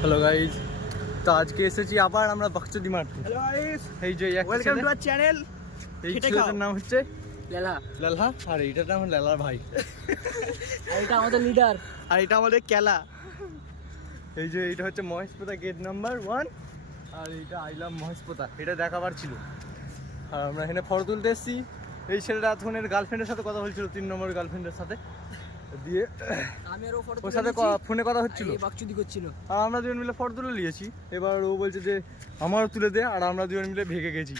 Hello guys, তো আজকে এসেছি আবার আমরা বাকচুদি মারতে। হ্যালো গাইস, এই যে ওয়েলকাম টু আওয়ার চ্যানেল। এই ছেলেটার নাম হচ্ছে লেলা, লালহা, আর এইটার নাম লালার ভাই, আর এটা আমাদের লিডার, আর এটা আমাদের কেলা। এই যে এটা হচ্ছে মহেশপোতা গেট নাম্বার 1, আর এটা আই লাভ মহেশপোতা, এটা দেখাবার ছিল। আর আমরা এখানে ফটো তুলতে এসেছি। এই ছেলেটা এতক্ষণের গার্লফ্রেন্ডের সাথে কথা বলছিল, 3 নম্বর গার্লফ্রেন্ডের সাথে, দিয়ে আমি আর ও ফটো ওর সাথে ফোনে কথা হচ্ছিল, এই বাকচুদি করছিল। আর আমরা দুজন মিলে ফটো তুলে নিয়েছি। এবার ও বলছে যে আমারও তুলে দে, আর আমরা দুজন মিলে ভেগে গেছি।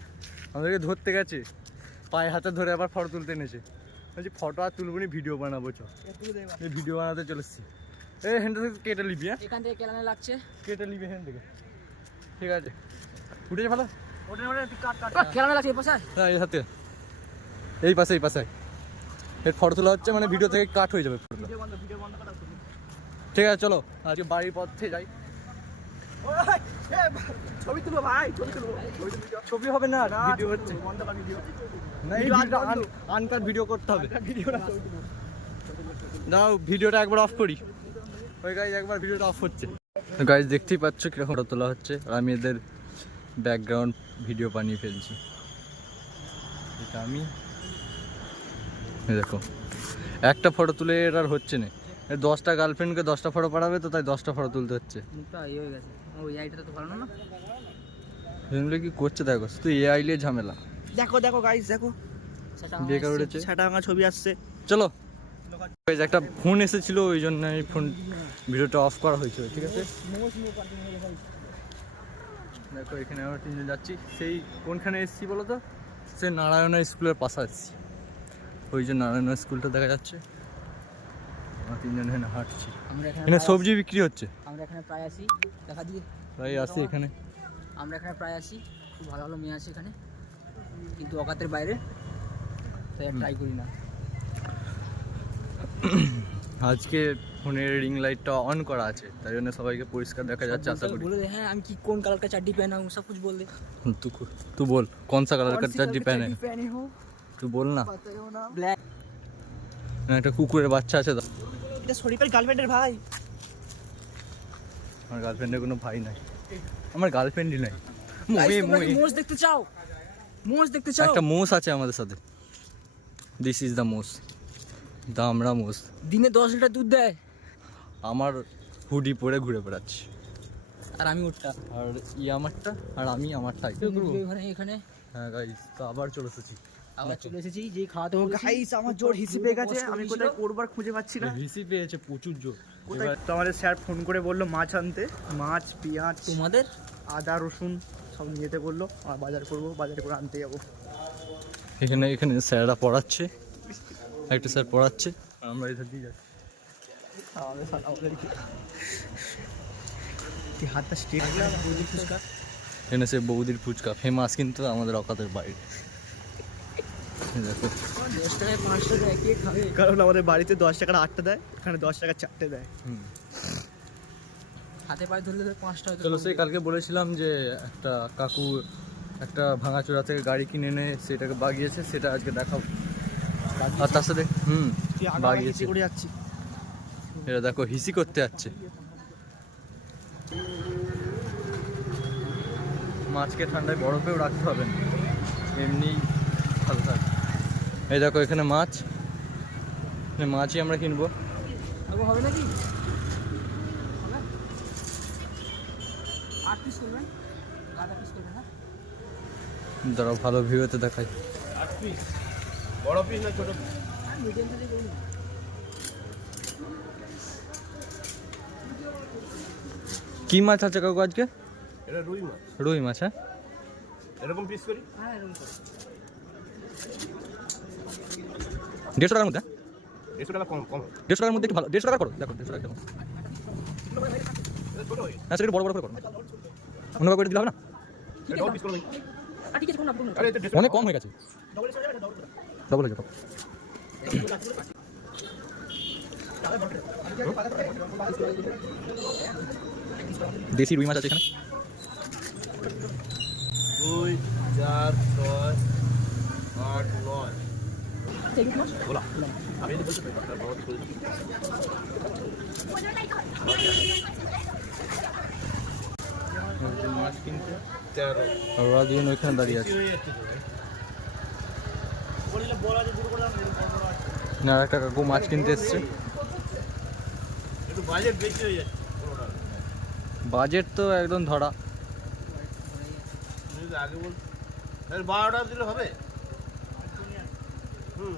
আমাদেরকে ধরতে গেছে, পায়ে হাতে ধরে আবার ফটো তুলতে এনেছে। বলছি ফটো আর তুলবো নি, ভিডিও বানাবো, চ এই ভিডিও বানাতে চলে এসেছি। এই হ্যান্ড থেকে কেটে নিবি, হ্যাঁ এখান থেকে কেলানে লাগছে, কেটে নিবি হ্যান্ড থেকে, ঠিক আছে? উঠেছে ভালো, কেলানে লাগছে এই পাশে। হ্যাঁ এই হাতে, এই পাশে এই পাশে এর ফটো তোলা হচ্ছে, মানে ভিডিও থেকে কাট হয়ে যাবে ফটোটা। ঠিক আছে চলো আজকে বাড়ির পথে যাই। ছবি তুলবো ভাই, ছবি হবে না, ভিডিও হচ্ছে না, এই আনকাট ভিডিও করতে হবে। দাও ভিডিওটা একবার অফ করি। ওই গাইজ একবার ভিডিওটা অফ হচ্ছে। গাইজ দেখতেই পাচ্ছ কিরকম ফটো তোলা হচ্ছে, আর আমি এদের ব্যাকগ্রাউন্ড ভিডিও বানিয়ে ফেলছি। এটা আমি দেখো, একটা ফটো তুলে এর আর হচ্ছে না, 10টা গার্লফ্রেন্ডকে 10টা ফটো পাঠাবে, তো তাই 10টা ফটো তুলতে হচ্ছে। মুখটা ইয়ে হয়ে গেছে, ওই আইডিটা তো ভালো না। এগুলো কি করছে দেখো, তুই এআই নিয়ে ঝামেলা। দেখো দেখো গাইস, দেখো বেকার উঠেছে, ছাটা ভাঙা ছবি আসছে। চলো একটা ফোন এসেছিল, ওই জন্য এই ফোন ভিডিওটা অফ করা হয়েছিল, ঠিক আছে? দেখো এখানে আমরা 3জন যাচ্ছি। সেই কোনখানে এসেছি বলো তো? সে নারায়ণা স্কুলের পাশে এসেছি, ওই যে নারায়ণা স্কুলটা দেখা যাচ্ছে। আমরা 3জন এখানে হাঁটছি, এখানে সবজি বিক্রি হচ্ছে। আমরা এখানে প্রায় আসি, দেখা দিয়ে প্রায় আসি এখানে, আমরা এখানে প্রায় আসি। খুব ভালো ভালো মেয়ে আছে এখানে, কিন্তু অকাতের বাইরে, তাই ট্রাই করি না। আজকে ফোনের রিং লাইটটা অন করা আছে, তাই জন্য সবাইকে পরিষ্কার দেখা যাচ্ছে, আশা করি। বলে দে, হ্যাঁ আমি কি কোন কালার का चड्डी पहना हूं, सब कुछ बोल दे। तू बोल कौन सा कलर का चड्डी पहने, हो तू बोल ना। ब्लैक। একটা কুকুরের বাচ্চা আছে, এটা শরীফের গার্লফ্রেন্ডের ভাই। আমার গার্লফ্রেন্ডের কোনো ভাই নাই, আমার গার্লফ্রেন্ডই নাই। মোষ দেখতে চাও? মোষ দেখতে চাও? একটা মোষ আছে আমাদের সাথে, দিস ইজ দ্য মোষ, দামড়া মোষ। দিনে 10 লিটার দুধ দেয়। আমার হুডি পরে ঘুরে বেড়াচ্ছি, আর আমি ওটা, আর আমারটা, আর আমি আমারটাই এখানে। হ্যাঁ গাইস, তো আবার চলে এসেছি, আবার চলে এসেছি যে খাওয়াতে হবে। গাইস আমার জোর হিসি পেয়ে গেছে, আমি কোথায় করবার খুঁজে পাচ্ছি না। হিসি পেয়েছে প্রচুর জোর। কোথায় তো আমাদের স্যার ফোন করে বললো মাছ আনতে, মাছ পেঁয়াজ তোমাদের আদা রসুন সব নিয়ে যেতে বললো। আর বাজার করবো, বাজার করে আনতে যাবো। এখানে স্যাররা পড়াচ্ছে, একটা স্যার পড়াচ্ছে, আমরা এখান দিয়ে যাচ্ছি। হাতটা স্ট্রেট। এখানে সে বৌদির ফুচকা ফেমাস, কিন্তু আমাদের অকাতের বাইরে। দেখো 10 টাকায় 5 টাকা কে খাবে? কারণ আমাদের বাড়িতে 10 টাকার 8টা দেয়, এখানে 10 টাকা 4টে দেয়। হাতে পায়ে ধরলে 5 টাকা। চলো, সেই কালকে বলেছিলাম যে একটা কাকু একটা ভাঙাচোরা থেকে গাড়ি কিনে এনে সেটাকে বাগিয়েছে, সেটা আজকে দেখাবো। আর তার সাথে বাগিয়েছে, এটা দেখো হিসি করতে যাচ্ছে। মাছকে ঠান্ডায় বরফেও রাখতে হবে না, এমনি ভালো থাকবে। এই দেখো এখানে মাছই আমরা কিনবো। হবে নাকি? দাঁড়াও ভালো ভিউতে দেখাই। বড় পিস না ছোট? কি মাছ আছে কাকু আজকে? এটা রুই মাছ। রুই মাছ, হ্যাঁ এরকম পিস করি? হ্যাঁ এরকম করে। 150 টাকার মধ্যে, 150 টাকা কম 150 টাকার মধ্যে একটু ভালো, 150 টাকা করো, দেখো 150 টাকা কেমন। হ্যাঁ সেটা একটু বড় করে করো, অন্য করে দিলে হবে না? ডবল পিস করো। ঠিক আছে, কোন আপনি আরে এটা অনেক কম হয়ে গেছে, ডবল হয়ে যাবে। দেশি রুই মাছ আছে এখানে। 2 4 6 8 9 बोला আমি এই বলতে পারি বড় পিস করে 13 আর ওরা দুজন ওইখানে দাঁড়িয়ে আছে। হয়ে যাচ্ছে তো ভাই। না, আর একটা কাকু মাছ কিনতে এসছে। একটু বাজেট বেশি হয়ে যাচ্ছে বাজেট তো একদম ধরা। তুমি যদি আগে বল 12টা দিলে হবে। হুম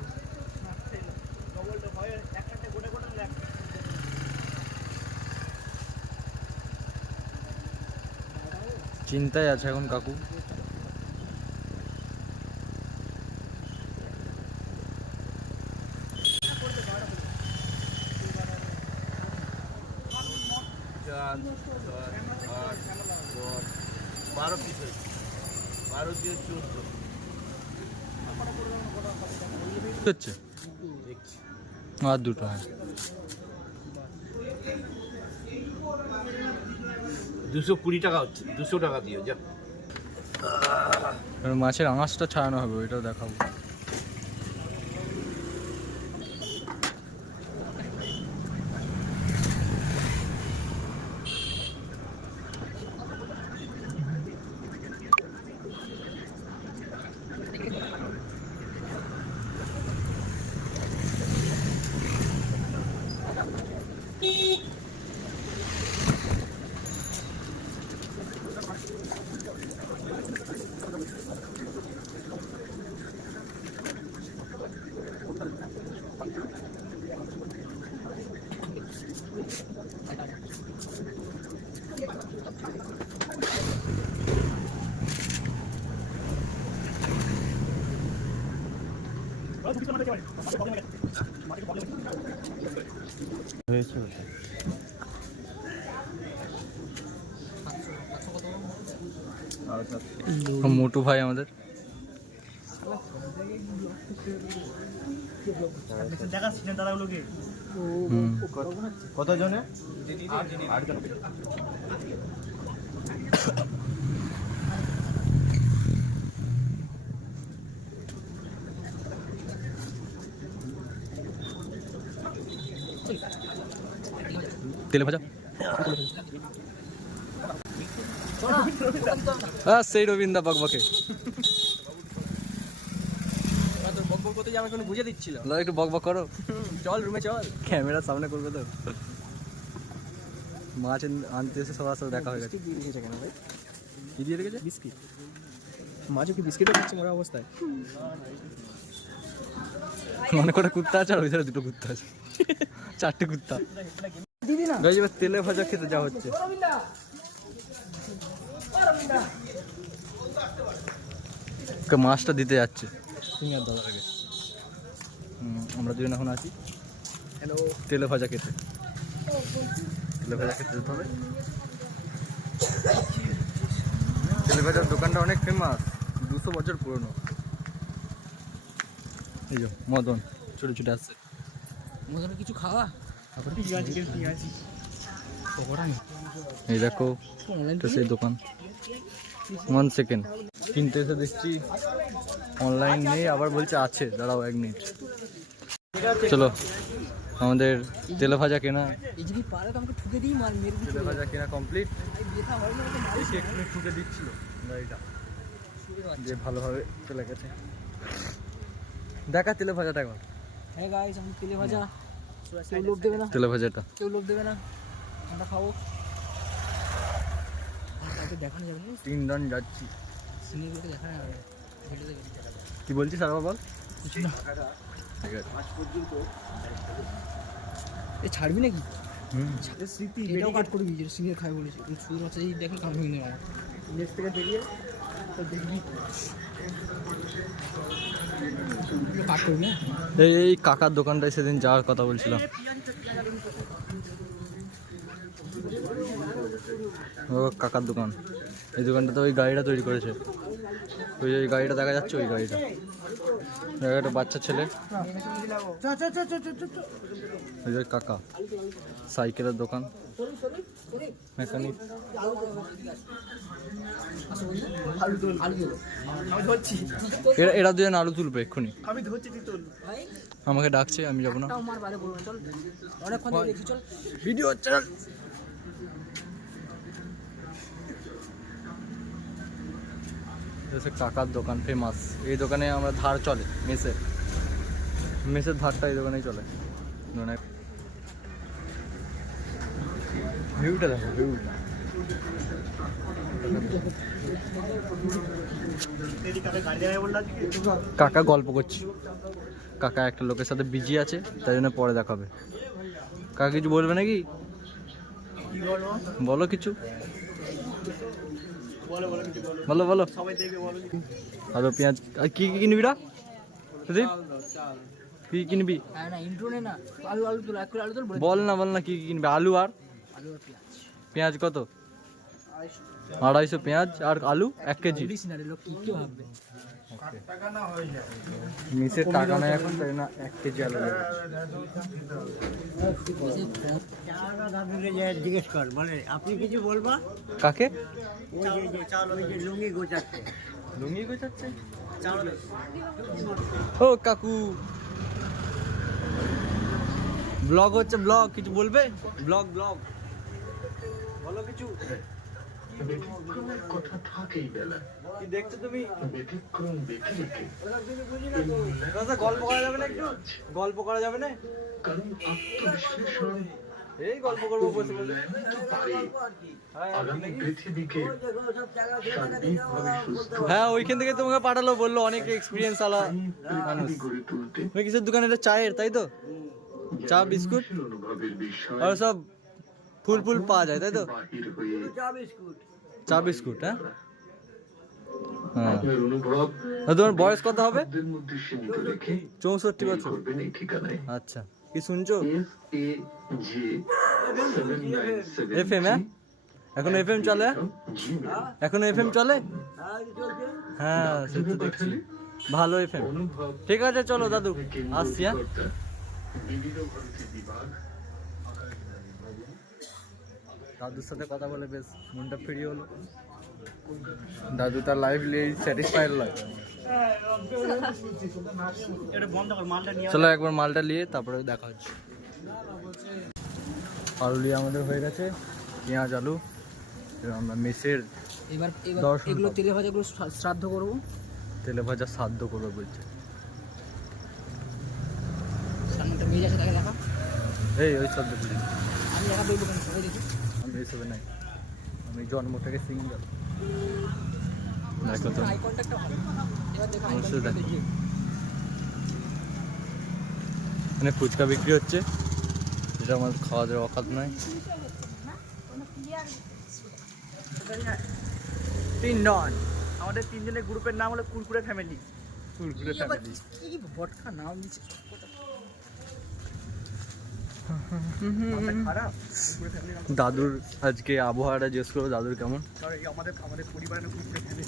চিন্তায় আছে এখন কাকু। চার, ছয়, আট, 10, 12 পিস হয়েছে। 12 দিয়ে 14 হচ্ছে দেখছি। আর দুটো, হ্যাঁ। 220 টাকা হচ্ছে, 200 টাকা দিও যা। এবার মাছের আঁশটা ছাড়ানো হবে, ওইটাও দেখাবো। মোটু ভাই আমাদের। কত জনে? 8 জন। তেলে ভাজা। সেই রবীন্দ্র বকবকে বকবক করতে যাবে কোনো বুঝে দিচ্ছিল। একটু বকবক করো, চল রুমে চল। ক্যামেরার সামনে করবে তো। মাছ আনতে এসে সবার সাথে দেখা হয়ে গেছে। দিয়ে রেখেছে কেন ভাই? কি দিয়ে রেখেছে? বিস্কিট। মাছও কি বিস্কিটও খাচ্ছে মরা অবস্থায়? মনে করে কুত্তা আছে, আর ওই ধারে দুটো কুত্তা আছে, 4টে কুত্তা। দিদি না গাইজ এবার তেলে ভাজা খেতে যা হচ্ছে। ওকে মাছটা দিতে যাচ্ছে তুমি আর দাদার আগে। আমরা দুজন এখন আছি হ্যালো তেলে ভাজা খেতে। তেলে ভাজা খেতে যেতে হবে। তেলে ভাজার দোকানটা অনেক ফেমাস, 200 বছর পুরনো। এই যে মদন ছুটে ছুটে আসছে। মদনের কিছু খাওয়া? এই দেখো এটা সেই দোকান। 1 সেকেন্ড, কিনতে এসে দেখছি অনলাইন নেই, আবার বলছে আছে। দাঁড়াও 1 মিনিট। চলো, আমাদের তেলে ভাজা কেনা, যদি পারে তো আমাকে ঠুকে দিই মার মেরে তেলে ভাজা কেনা কমপ্লিট। দেখা হয় না এসে একটু ঠুকে দিচ্ছিল গাড়িটা, যে ভালোভাবে চলে গেছে। দেখা তেলে ভাজাটা একবার। হ্যাঁ গাইস, আমি তেলে ভাজা। কেউ লোভ দেবে না, তেলে ভাজাটা কেউ লোভ দেবে না, আমরা খাবো। দেখানো যাবে না 3 রান যাচ্ছি। সিনেমাগুলোকে দেখানো যাবে না। কি বলছিস আর বল। কিছু না। ঠিক আছে। এ ছাড়বি নাকি? স্মৃতি এটাও কাট করবি, যেটা সিনিয়র খাই বলেছে। শুরু হচ্ছে এই দেখে কাম ভেঙে নেওয়া। নেক্সট থেকে বেরিয়ে তো দেখবি কাট করবি না। এই কাকার দোকানটায় সেদিন যাওয়ার কথা বলছিলাম। ও কাকার দোকান, এই দোকানটাতে ওই গাড়িটা তৈরি করেছে। ওই ওই গাড়িটা দেখা যাচ্ছে, ওই গাড়িটা। একটা বাচ্চা ছেলে, ওই যে কাকা। সাইকেলের দোকান, মেকানিক। এরা দুজন আলু তুলবে এক্ষুনি। আমি ধরছি তুই তোল। আমাকে ডাকছে, আমি যাবো না। অনেকক্ষণ দেখি, চল ভিডিও চল। হচ্ছে কাকার দোকান ফেমাস। এই দোকানে আমরা ধার চলে মেসের ধারটা এই দোকানেই চলে। মানে ভিউটা দেখো, ভিউটা কাকা গল্প করছি, কাকা একটা লোকের সাথে বিজি আছে, তাই জন্য পরে দেখাবে। কাকা কিছু বলবে নাকি? বলো কিছু, বলো বলো। আলু পেঁয়াজ আর কি কি কিনবি রা সুদীপ? কি কিনবি বল না, বল না কি কি কিনবি? আলু আর পেঁয়াজ কত? 250 পেঁয়াজ আর আলু 1 কেজি। মিসের টাকা নেই এখন, তাই না 1 কেজি আলু নেবে। জিজ্ঞেস কর, বলে আপনি কিছু বলবা? কাকে? ওই যে লুঙ্গি গোছাচ্ছে। লুঙ্গি গোছাচ্ছে? ও কাকু, ব্লগ হচ্ছে, ব্লগ। কিছু বলবে? ব্লগ ব্লগ বলো কিছু। কি দেখছো তুমি? গল্প করা যাবে না? একটু গল্প করা যাবে না? এই গল্প করবো বসে বসে। হ্যাঁ, ওইখান থেকে তোমাকে পাঠালো, বললো অনেক এক্সপিরিয়েন্স আলা মানুষ। ওই কিসের দোকান? এটা চায়ের, তাই তো? চা বিস্কুট আর সব ফুল ফুল পাওয়া যায়, তাই তো? চা বিস্কুট। হ্যাঁ, তোমার বয়স কত হবে? 64 বছর। আচ্ছা, কি শুনছো? FM? হ্যাঁ, এখন FM চলে? এখন FM চলে? হ্যাঁ, সে তো দেখছি ভালো FM। ঠিক আছে, চলো দাদু, আসছি। হ্যাঁ, দাদুর সাথে কথা বলে বেশ মনটা ফ্রি হলো। দাদু তার লাইফ নিয়ে স্যাটিসফাইড লাগে। চলো একবার মালটা নিয়ে তারপরে দেখা হচ্ছে। আলু নিয়ে আমাদের হয়ে গেছে, পেঁয়াজ আলু। আমরা মেসের এবার এগুলো তেলে ভাজাগুলো শ্রাদ্ধ করবো। তেলে ভাজা শ্রাদ্ধ করবো বলছে। সামনেটা মেয়ে আছে, তাকে দেখা। এই ওই শ্রাদ্ধ করি আমি দেখা বলবো কেন, সবাই দেখি। আমি এইসবে নাই, আমি জন্ম থেকে সিঙ্গেল। দেখো তো, আই কন্ট্যাক্টটা ভালো। এবার দেখো আই অবশ্যই কন্ট্যাক্ট দেখো। দেখি। এখানে ফুচকা বিক্রি হচ্ছে, যেটা আমার খাওয়া দাওয়ার অকাত নয়। 3 ডন। আমাদের 3 জনের গ্রুপের নাম হলো কুরকুরে ফ্যামিলি। কুরকুরে ফ্যামিলি। কি ভটকা নাম দিচ্ছে। খারাপ কুরকুরে ফ্যামিলি নাম। দাদুর আজকে আবহাওয়াটা জিজ্ঞেস করবো, দাদুর কেমন? কারণ এই আমাদের পরিবারের নাম কুরকুরে ফ্যামিলি।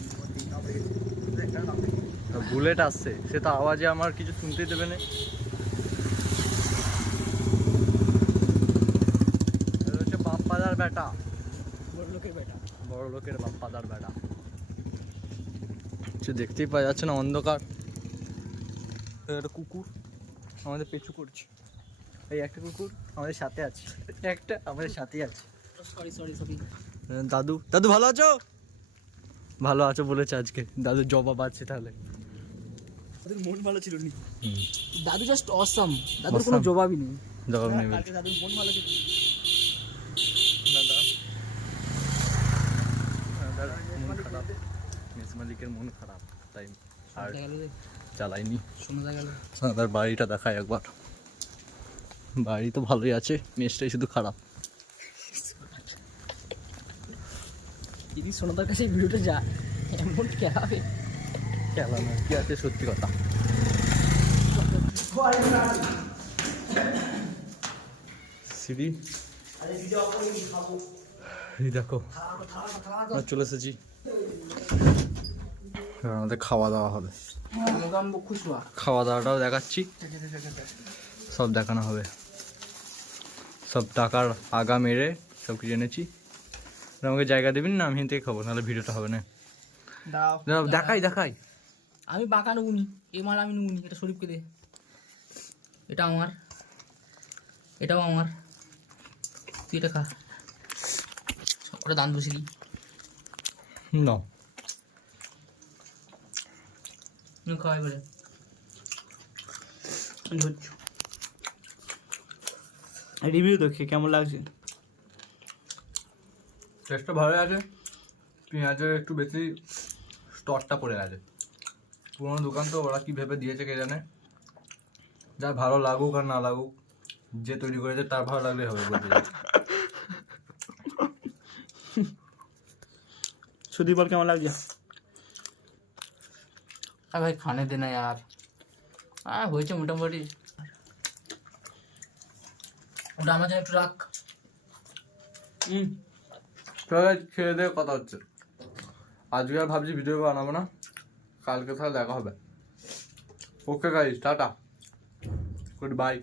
বুলেট আসছে, সে তো আওয়াজে আমার কিছু শুনতেই দেবে না। এটা হচ্ছে বাপ্পাদার বেটা, বড় লোকের বেটা। বড় লোকের বাপ্পাদার বেটা। কিছু দেখতেই পাওয়া যাচ্ছে না, অন্ধকার। একটা কুকুর আমাদের পিছু করছে। এই একটা কুকুর আমাদের সাথে আছে, একটা আমাদের সাথেই আছে। সরি। দাদু, দাদু ভালো আছো? ভালো আছো বলেছে আজকে। দাদু জবাব আছে তাহলে। ওদের মন ভালো ছিল নি। দাদু জাস্ট অসাম। দাদুর কোনো জবাবই নেই। জবাব নেই। কালকে দাদুর মন ভালো ছিল। মন খারাপ, মেস মালিকের মন খারাপ, তাই আর দেখা গেল রে, চালাইনি। শোনা গেল। তার বাড়িটা দেখায় একবার। বাড়ি তো ভালোই আছে, মেসটাই শুধু খারাপ। যদি সোনাদার কাছে এই ভিডিওটা যায়, এমন খেলাবে। খেলা না, কি আছে সত্যি কথা। সিঁড়ি, এই দেখো আমরা চলে এসেছি। এবার আমাদের খাওয়া দাওয়া হবে। খাওয়া দাওয়াটাও দেখাচ্ছি, সব দেখানো হবে। সব টাকার আগা মেরে সব কিছু এনেছি। আমাকে জায়গা দেবেন না, আমি এখান থেকে খাবো, নাহলে ভিডিওটা হবে না। দাও। দেখাই। আমি বাঁকা নুগুনি, এ মাল আমি নুগুনি। এটা শরীফকে দে। এটা আমার, এটাও আমার। তুই এটা খা। ওটা দান বসিলি না, খাওয়াই বলে রিভিউ দেখি কেমন লাগছে। টেস্টটা ভালোই আছে, পেঁয়াজের একটু বেশি স্টকটা পড়ে গেছে। পুরোনো দোকান তো, ওরা কী ভেবে দিয়েছে কে জানে। যার ভালো লাগুক আর না লাগুক, যে তৈরি করেছে তার ভালো লাগলে হবে বলতে চাই। সুদীপ বল কেমন লাগছে? আর ভাই খানে দে না यार, হয়েছে মোটামুটি। ওটা আমার জন্য একটু রাখ। খেয়ে দিয়ে কথা হচ্ছে। আজকে আর ভাবছি ভিডিও বানাবো না, কালকে তাহলে দেখা হবে। Okay guys, tata, good bye.